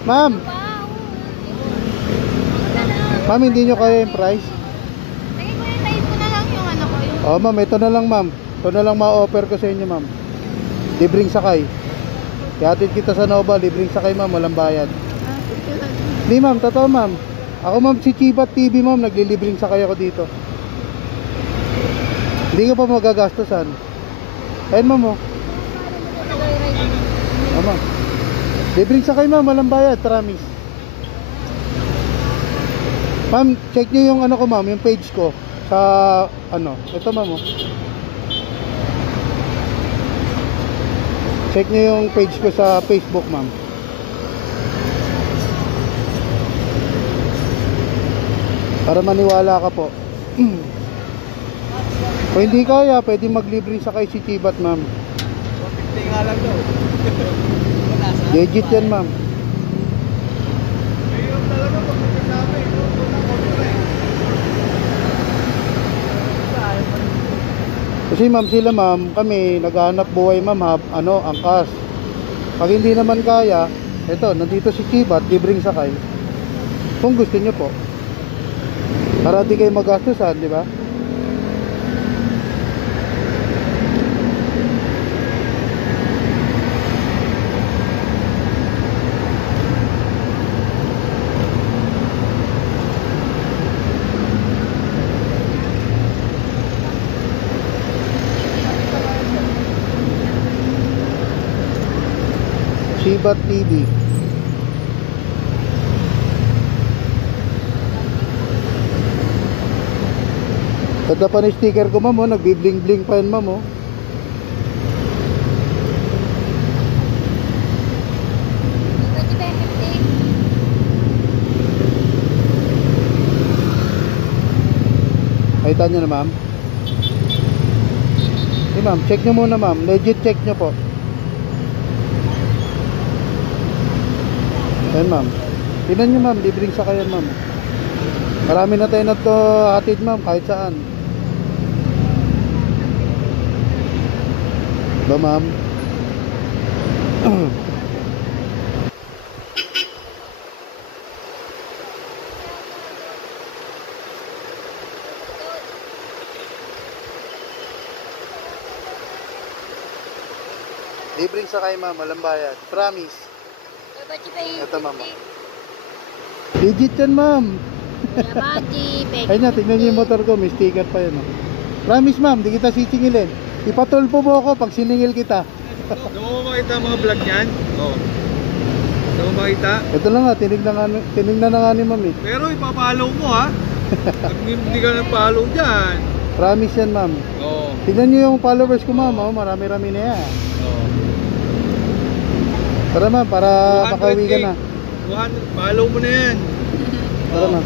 Ma'am, ma'am, hindi nyo kaya yung price? Lagay ko yung type ko na lang yung ano ko. Yung... Oh ma'am, ito na lang ma'am. Ito na lang ma-offer ko sa inyo ma'am. Libreng sakay. Ihatid kita sa Nova, libreng sakay ma'am, walang bayad. Hindi ma'am, totoo ma'am. Ako ma'am, si Chibat TV ma'am, naglilibreng sakay ako dito. Hindi ka pa magagastusan. Ayun ma'am oh. Oh ma'am. Libreng sakay ma'am, walang bayad, promise. Ma'am, check nyo yung ano ko ma'am, yung page ko sa ano, ito ma'am oh. Check nyo yung page ko sa Facebook ma'am. Para maniwala ka po. Kung hindi kaya, pwede maglibre sa kay si Chibat ma'am. 150 nga lang daw. Legit yan ma'am. Mayroon talaga pag magkasabi. Kasi ma'am sila ma'am, kami naghahanap buhay ma'am, ano, angkas. Pag hindi naman kaya, eto, nandito si Chibat, libreng sakay. Kung gusto nyo po. Para di kayo magastusan, di ba? Chibat TV. Ganda pa ni sticker ko ma'am oh, nagbibling bling pa yan ma'am oh. Pwede ba yung 50? Nakita nyo na ma'am. Okay ma'am, check nyo muna ma'am. Legit check nyo po. Ayan ma'am. Tingnan nyo ma'am, libreng sakayan ma'am. Marami na tayo na to hatid ma'am, kahit saan. Ba ma'am? Libreng sakay ma'am, walang bayad. Promise. Pwede ba yung Ito ma'am. Legit yan ma'am. Ayun na, tignan nyo yung motor ko, may sticker pa yun oh. Promise ma'am, di kita sisingilin. Ipatulpo mo ako pag siningil kita. Doon mo makita mga vlog niyan? Oo. Doon mo makita? Ito lang nga, tinignan na nga ni ma'am eh. Pero ipapalaw mo ha. Pag hindi ka nag-follow dyan. Promise yan ma'am. Oo. Tignan nyo yung followers ko ma'am oh, marami-rami na yan. Oo. Tara ma'am, para makauwi ka na. 200, follow mo na yan. Tara ma'am.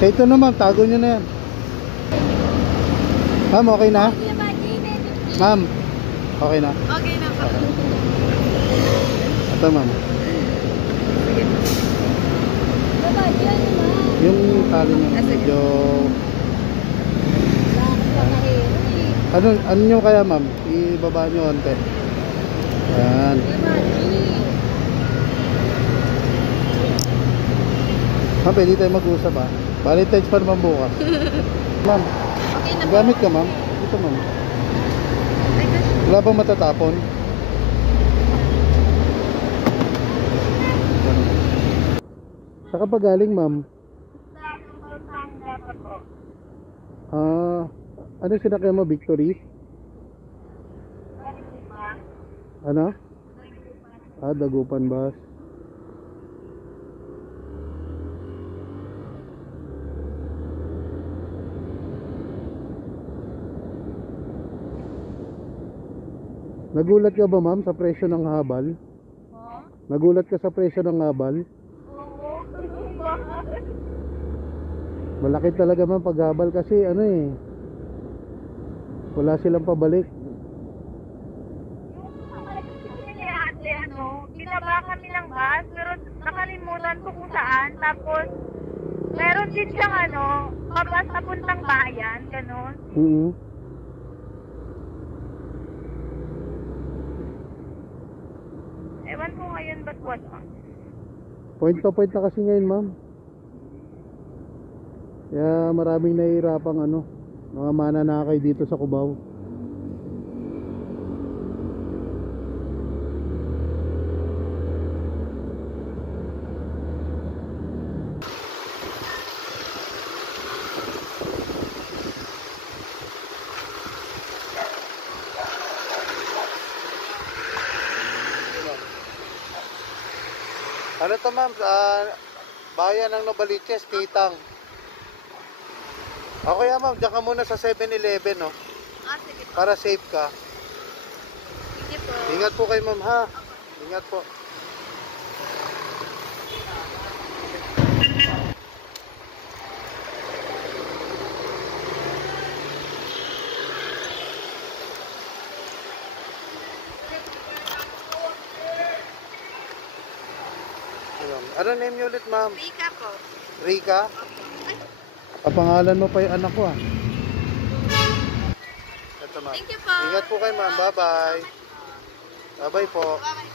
Sa ito na ma'am, tago nyo na yan. Ma'am, okay na? Ma'am, okay na? Okay na po. Ito ma'am. Baba, dyan naman. Yung tali nyo medyo... Ano nyo kaya ma'am? Ibaba nyo onte. Yan. Ma'am, pwede tayo mag-usap ha. Valentine's pa naman bukas. Ma'am, Okay na po. gamit ka ma'am. Ito ma'am. Wala bang matatapon? Saka pa galing ma'am? Ano sinakyan mo? Victory? Ano? Dagupan bus. Nagulat ka ba ma'am sa presyo ng habal? Nagulat ka sa presyo ng habal? Malaki talaga ma'am pag habal kasi ano eh, wala silang pabalik. Binaba kami ng bus, pero nakalimutan ko kung saan. Tapos, meron din siyang pabas na puntang bayan, ganun. Ewan ko ngayon ba't wala. Point to point na kasi ngayon, ma'am. Kaya maraming nahihirapang ano, mga mananakay dito sa Cubao. Ano to, ma'am? Bayan ng Novaliches, Titang. Okay, ma'am, diyan ka muna sa 7-Eleven, no? Sige po. Para safe ka. Sige po. Ingat po kayo, ma'am, ha? Ingat po. Ano name niyo ulit, ma'am? Rika po. Rika? Kapangalan mo pa yung anak ko, ah. Ito, ma'am. Thank you po. Ingat po kayo, ma'am. Bye-bye. Bye-bye po. Bye-bye.